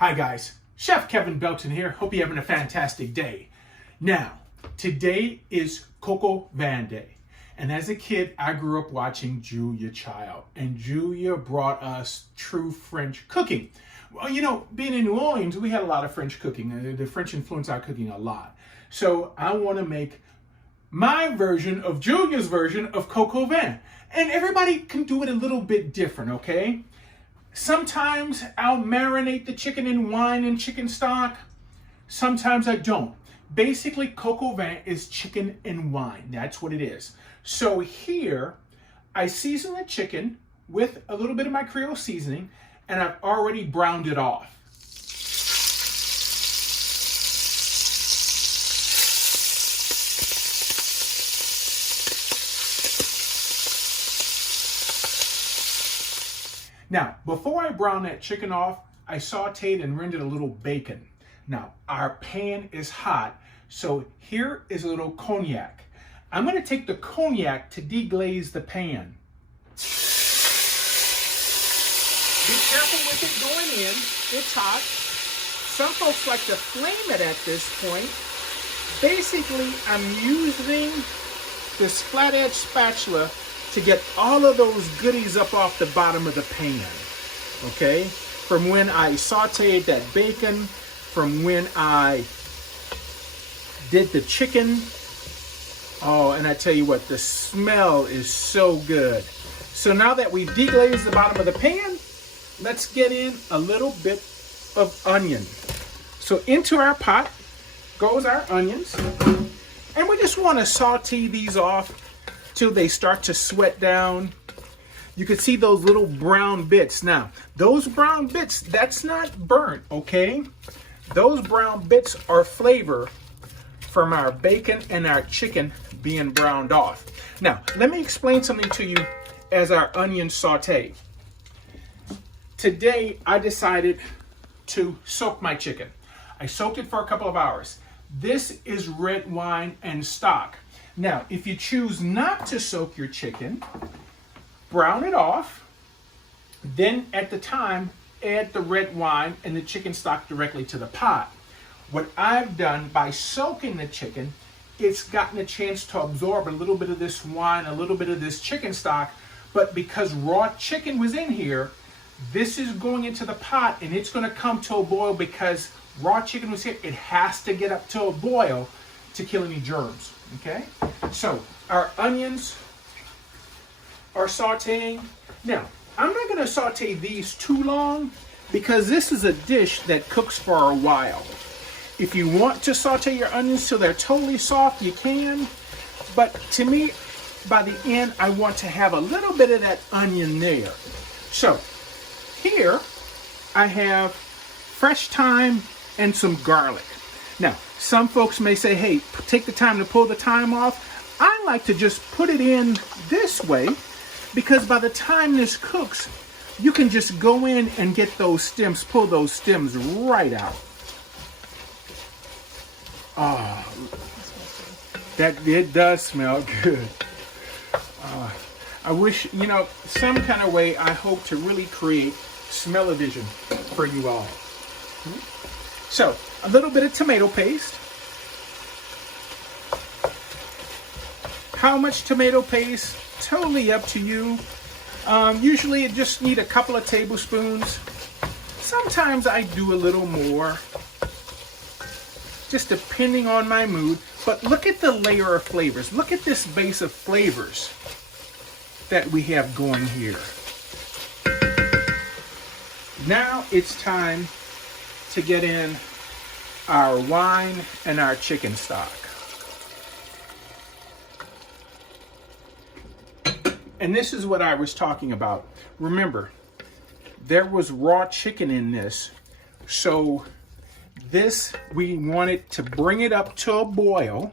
Hi guys, Chef Kevin Belton here. Hope you're having a fantastic day. Now, today is Coq au vin day. And as a kid, I grew up watching Julia Child. And Julia brought us true French cooking. Well, you know, being in New Orleans, we had a lot of French cooking. The French influenced our cooking a lot. So I want to make my version of Julia's version of Coq au vin. And everybody can do it a little bit different, okay? Sometimes I'll marinate the chicken in wine and chicken stock. Sometimes I don't. Basically, Coq au vin is chicken and wine. That's what it is. So here, I season the chicken with a little bit of my Creole seasoning, and I've already browned it off. Now, before I brown that chicken off, I sauteed and rendered a little bacon. Now, our pan is hot, so here is a little cognac. I'm going to take the cognac to deglaze the pan. Be careful with it going in. It's hot. Some folks like to flame it at this point. Basically, I'm using this flat edge spatula to get all of those goodies up off the bottom of the pan, okay? From when I sauteed that bacon, from when I did the chicken. Oh, and I tell you what, the smell is so good. So now that we've deglazed the bottom of the pan, let's get in a little bit of onion. So into our pot goes our onions, and we just want to saute these off till they start to sweat down. You can see those little brown bits. Now, those brown bits, that's not burnt, okay? Those brown bits are flavor from our bacon and our chicken being browned off. Now, let me explain something to you as our onions saute. Today, I decided to soak my chicken. I soaked it for a couple of hours. This is red wine and stock. Now, if you choose not to soak your chicken, brown it off, then at the time, add the red wine and the chicken stock directly to the pot. What I've done by soaking the chicken, it's gotten a chance to absorb a little bit of this wine, a little bit of this chicken stock, but because raw chicken was in here, this is going into the pot and it's going to come to a boil because raw chicken was here. It has to get up to a boil to kill any germs. Okay, so our onions are sauteing. Now, I'm not going to saute these too long because this is a dish that cooks for a while. If you want to saute your onions till they're totally soft, you can. But to me, by the end, I want to have a little bit of that onion there. So here I have fresh thyme and some garlic. Now, some folks may say, hey, take the time to pull the thyme off. I like to just put it in this way because by the time this cooks, you can just go in and get those stems, pull those stems right out. Oh, it does smell good. I wish, you know, some kind of way I hope to really create smell-o-vision for you all. So, a little bit of tomato paste. How much tomato paste? Totally up to you. Usually you just need a couple of tablespoons. Sometimes I do a little more, just depending on my mood. But look at the layer of flavors. Look at this base of flavors that we have going here. Now it's time to get in our wine and our chicken stock. And this is what I was talking about. Remember, there was raw chicken in this. So this, we wanted to bring it up to a boil.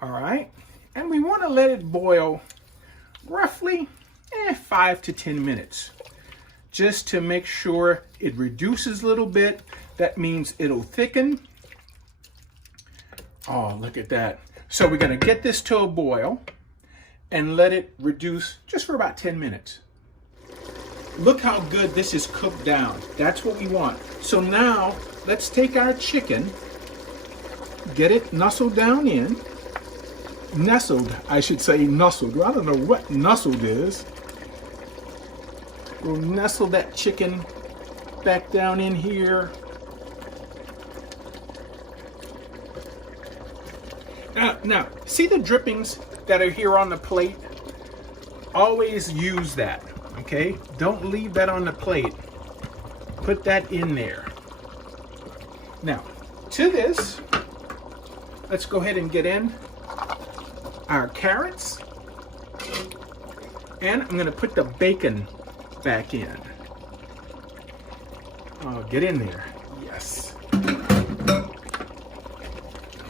All right. And we want to let it boil roughly 5 to 10 minutes. Just to make sure it reduces a little bit. That means it'll thicken. Oh, look at that. So we're going to get this to a boil and let it reduce just for about 10 minutes. Look how good this is cooked down. That's what we want. So now let's take our chicken, get it nestled down in. Nestled, I should say nestled. I don't know what nestled is. We'll nestle that chicken back down in here. Now, see the drippings that are here on the plate? Always use that, okay? Don't leave that on the plate. Put that in there. Now, to this, let's go ahead and get in our carrots. And I'm gonna put the bacon back in. Oh, get in there. Yes.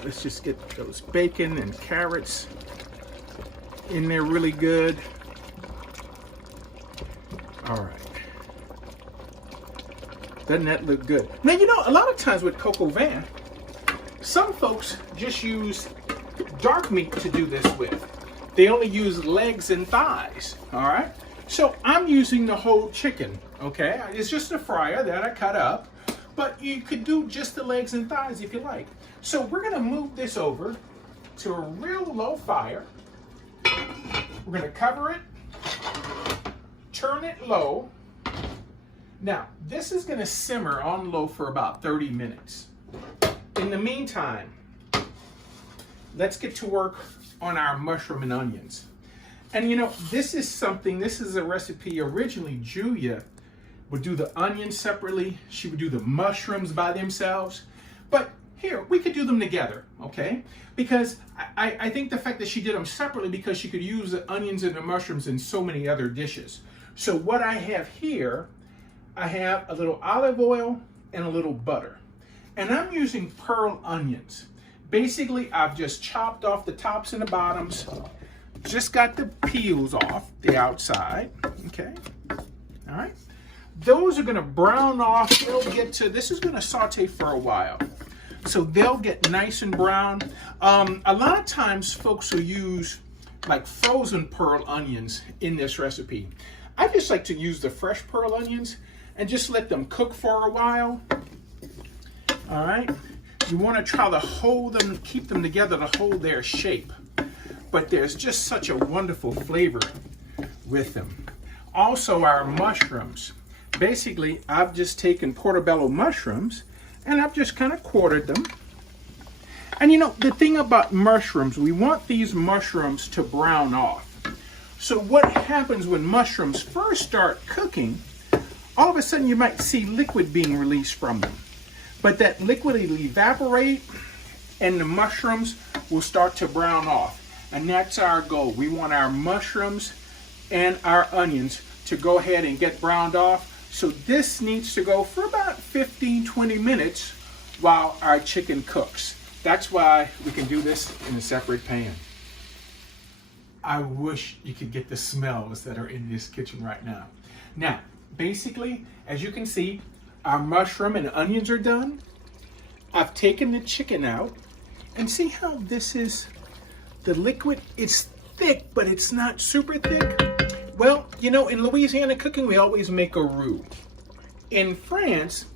Let's just get those bacon and carrots in there really good. All right. Doesn't that look good? Now, you know, a lot of times with coq au vin, some folks just use dark meat to do this with. They only use legs and thighs, all right? So I'm using the whole chicken, okay? It's just a fryer that I cut up, but you could do just the legs and thighs if you like. So we're gonna move this over to a real low fire. We're gonna cover it, turn it low. Now, this is gonna simmer on low for about 30 minutes. In the meantime, let's get to work on our mushroom and onions. And you know, this is a recipe originally Julia would do the onions separately. She would do the mushrooms by themselves. But here, we could do them together, okay? Because I think the fact that she did them separately because she could use the onions and the mushrooms in so many other dishes. So what I have here, I have a little olive oil and a little butter. And I'm using pearl onions. Basically, I've just chopped off the tops and the bottoms, just got the peels off the outside, okay? All right. Those are gonna brown off. This is gonna saute for a while. So they'll get nice and brown. A lot of times folks will use like frozen pearl onions in this recipe. I just like to use the fresh pearl onions and just let them cook for a while. All right. You want to try to hold them, keep them together to hold their shape. But there's just such a wonderful flavor with them. Also, our mushrooms. Basically, I've just taken portobello mushrooms and I've just kind of quartered them. And you know, the thing about mushrooms, we want these mushrooms to brown off. So what happens when mushrooms first start cooking, all of a sudden you might see liquid being released from them. But that liquid will evaporate and the mushrooms will start to brown off. And that's our goal. We want our mushrooms and our onions to go ahead and get browned off. So this needs to go for about 15-20 minutes while our chicken cooks. That's why we can do this in a separate pan. I wish you could get the smells that are in this kitchen right now. Now, basically, as you can see, our mushroom and onions are done. I've taken the chicken out and see how this is, the liquid is thick, but it's not super thick. Well, you know, in Louisiana cooking, we always make a roux. In France,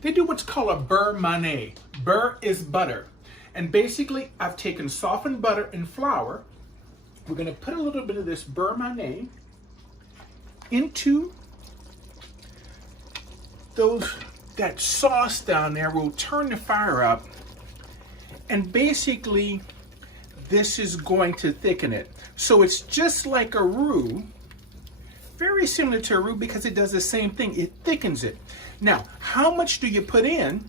they do what's called a beurre mané. Beurre is butter. And basically, I've taken softened butter and flour. We're gonna put a little bit of this beurre mané into that sauce down there. We'll turn the fire up. And basically, this is going to thicken it. So it's just like a roux, very similar to a roux because it does the same thing. It thickens it. Now, how much do you put in?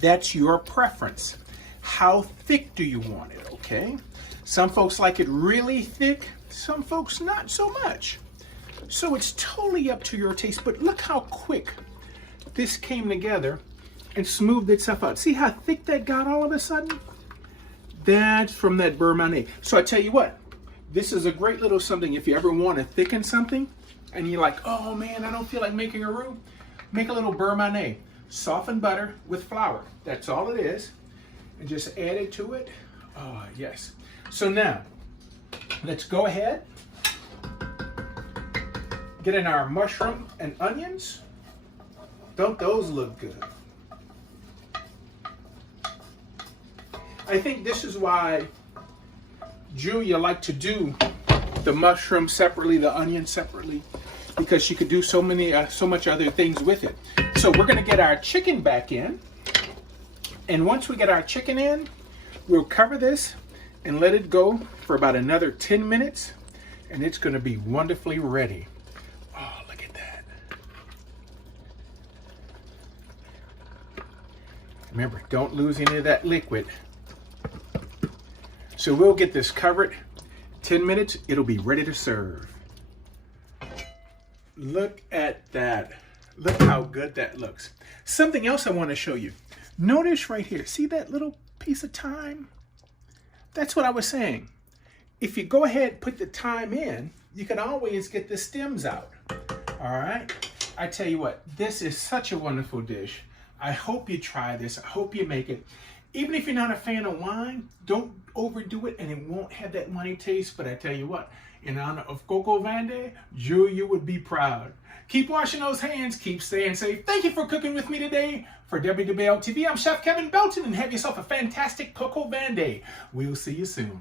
That's your preference. How thick do you want it, okay? Some folks like it really thick, some folks not so much. So it's totally up to your taste, but look how quick this came together and smoothed itself out. See how thick that got all of a sudden? That's from that beurre mané. So I tell you what, this is a great little something if you ever want to thicken something and you're like, oh man, I don't feel like making a roux. Make a little beurre mané. Softened butter with flour. That's all it is. And just add it to it. Oh, yes. So now, let's go ahead get in our mushroom and onions. Don't those look good? I think this is why Julia liked to do the mushroom separately, the onion separately, because she could do so much other things with it. So we're gonna get our chicken back in. And once we get our chicken in, we'll cover this and let it go for about another 10 minutes. And it's gonna be wonderfully ready. Oh, look at that. Remember, don't lose any of that liquid. So we'll get this covered. 10 minutes, it'll be ready to serve. Look at that. Look how good that looks. Something else I want to show you. Notice right here, see that little piece of thyme? That's what I was saying. If you go ahead and put the thyme in, you can always get the stems out. All right? I tell you what, this is such a wonderful dish. I hope you try this. I hope you make it. Even if you're not a fan of wine, don't overdo it and it won't have that winey taste. But I tell you what, in honor of Coco Vande, Julia would be proud. Keep washing those hands. Keep staying safe. Thank you for cooking with me today. For WWL TV, I'm Chef Kevin Belton, and have yourself a fantastic Coco Vande. We'll see you soon.